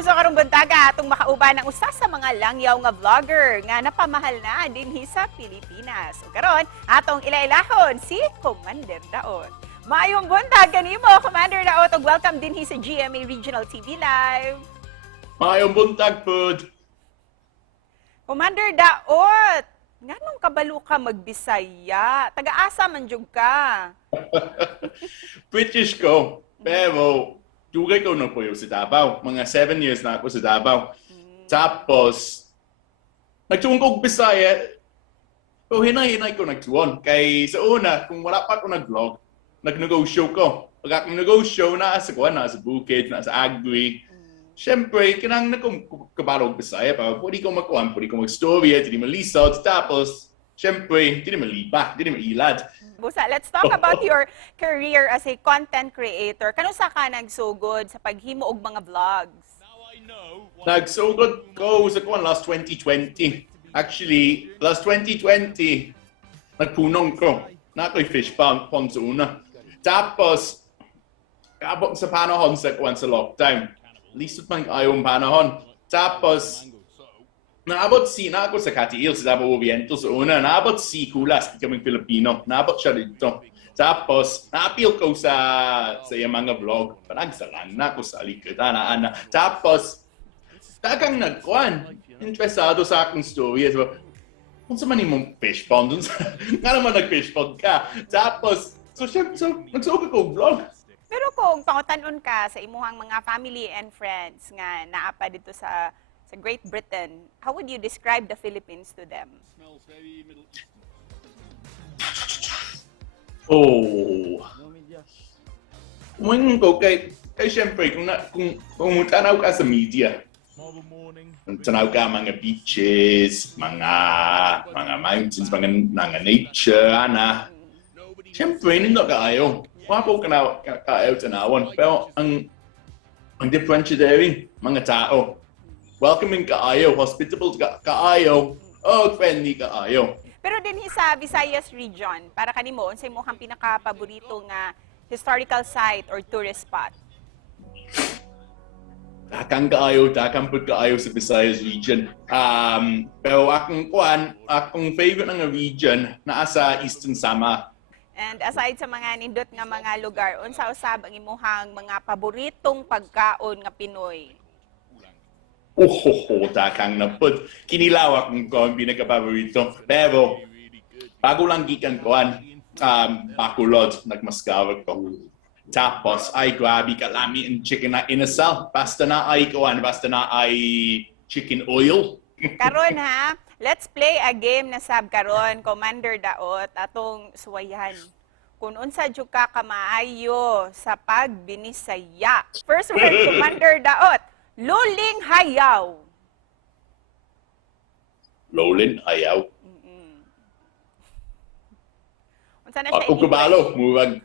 puso karong buntaga atong makauban ang usa sa mga langyaw nga vlogger nga napamahal na dinhi sa Pilipinas. Ug karon atong ilailahon si Kumander Daot. Maayong buntag kanimo Kumander Daot ug welcome dinhi sa GMA Regional TV Live. Maayong buntag pod. Kumander Daot, nganong kabalo ka magbisaya? Taga-asa man jud ka? British ko, pero dugay ko na po yung sa Davao. Mga 7 years na ako sa Davao. Tapos, nagtuon ko Bisaya, pero hinay-hinay ko nagtuon. Kay sa una, kung wala pa ako nag-vlog, nag-negosyo ko. Pag akong negosyo, nasa bukid, nasa agri. Siyempre, kinang nagkabalog Bisaya, pero pwede ko magkuhan, pwede ko mag-storya, hindi malisod. Tapos, siyempre, hindi maliba, hindi mailad. Busa, let's talk about your career as a content creator. Kano sa ka nagsugod sa paghimo og mga vlogs? Nagsugod ko sa kuwan last 2020. Actually, last 2020, nagpunong ko. Na ako'y fish pond sa una. Tapos, abot sa panahon sa kuwan sa lockdown. Lisod man ayong panahon. Tapos, naabot na ako sa Katiil, sa Davao Oriental sa una. Naabot si Kulas, kaming Pilipino. Naabot siya dito. Tapos, na-appeal ko sa iyang mga vlog. Panagsalan na ako sa likod. Tapos, dagang nagkuhan. Interesado sa akong story. So, kung sa man yung fish pond, nga naman nag-fish pond ka. Tapos, so nagsuga ko vlog. Pero kung pangutanon ka sa imuhang mga family and friends nga naapa dito sa Great Britain, how would you describe the Philippines to them? Oh. Kung ko kay siyempre kung tanaw ka sa media. Tanaw ka mga beaches, mga mountains, mga nature, ana. Siyempre nindot kaayo. Wapo ka na kaayo tanawon, pero ang differentiate rin mga tao. Welcoming kaayo, hospitable kaayo, friendly kaayo. Pero dinhi sa Visayas region, para kanimo unsay imong pinaka-paborito nga historical site or tourist spot? Dakang pud kaayo sa Visayas region. Pero akong favorite nga region naa sa Eastern Samar. And aside sa mga nindot nga mga lugar, unsa usab ang imong mga paboritong pagkaon nga Pinoy? Dakang na pod. Kinilaw akong ko ang pinaka-paborito. Pero, bago lang gikan koan, bakulod, nagmaskawag ko. Tapos, ay grabe kalami ang chicken na inasal. Basta na ay chicken oil. Karon ha, let's play a game na sab karon, Kumander Daot, atong suwayan. Kung unsa jud ka kamaayo sa pagbinisaya. First word, Kumander Daot. Luling hayaw. Luling hayaw? Unsa na siya Ako kabalo, murag.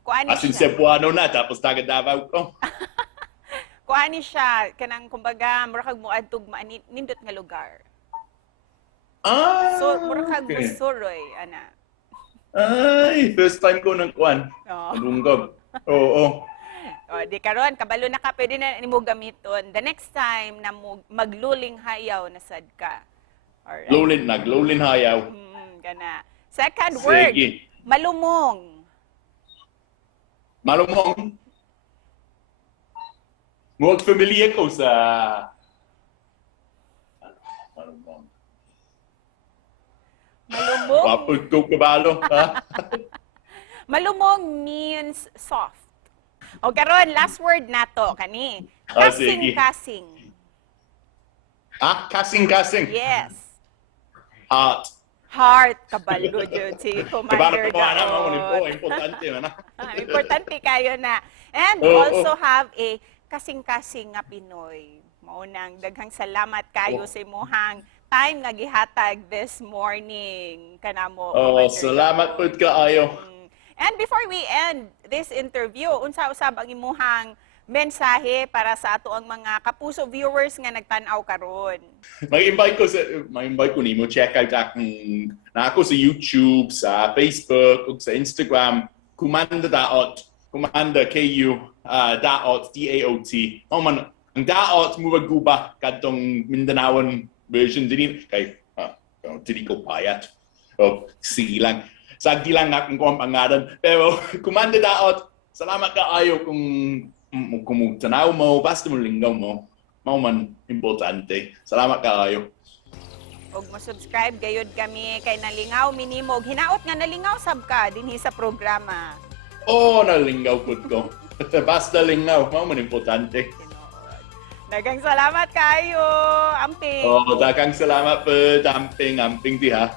Kuani Asin siya. Cebuano na, tapos taga Davao ko. Kuani siya, kanang kumbaga, murakag mo adtog nindot nga lugar. So, murakag musuroy, ana. Ay, first time ko ng kuan. Nagunggob. Oo. O, di karon kabalo na ka, pwede na nimo gamiton. The next time na magluling hayaw na sad ka. Alright. Luling hayaw. Gana. Second word, Sige. malumong. Malumong. Muwag familiar ko sa... Malumong. Malumong? Wapod ko kabalo, ha? Malumong means soft. O karon last word nato kani. Sige. Kasing-kasing. Kasing-kasing. Yes. Heart. Heart, kabalo jud si Kumander Kabalo ko na Daot. importante na. Importante kayo na. And Oo. also have a kasing-kasing nga Pinoy. Maunang daghang salamat kayo sa imuhang time nga gihatag this morning kanamo. Kumander Salamat Daot. pod kaayo. And before we end this interview, unsa usab ang imuhang mensahe para sa ato ang mga kapuso viewers nga nagtan-aw karon? Mag-invite ko nimo check out ako sa YouTube, sa Facebook, ug sa Instagram, Kumander Daot. Kumander Daot, Daot. Man, ang Daot murag guba kadtong Mindanaoan version din kay dili ko payat. Sige lang. Sagdi lang akong kung pangalan. Pero Kumander Daot, salamat kaayo kung kumutanaw mo, basta mo linggaw mo. Mao man importante. Salamat kaayo. Og mo-subscribe gayud kami kay nalingaw minimo. Hinaot nga nalingaw sab ka dinhi sa programa. Nalingaw pud ko. Basta lingaw, mao man importante. Daghang salamat kayo, Amping. Daghang salamat po, amping diha.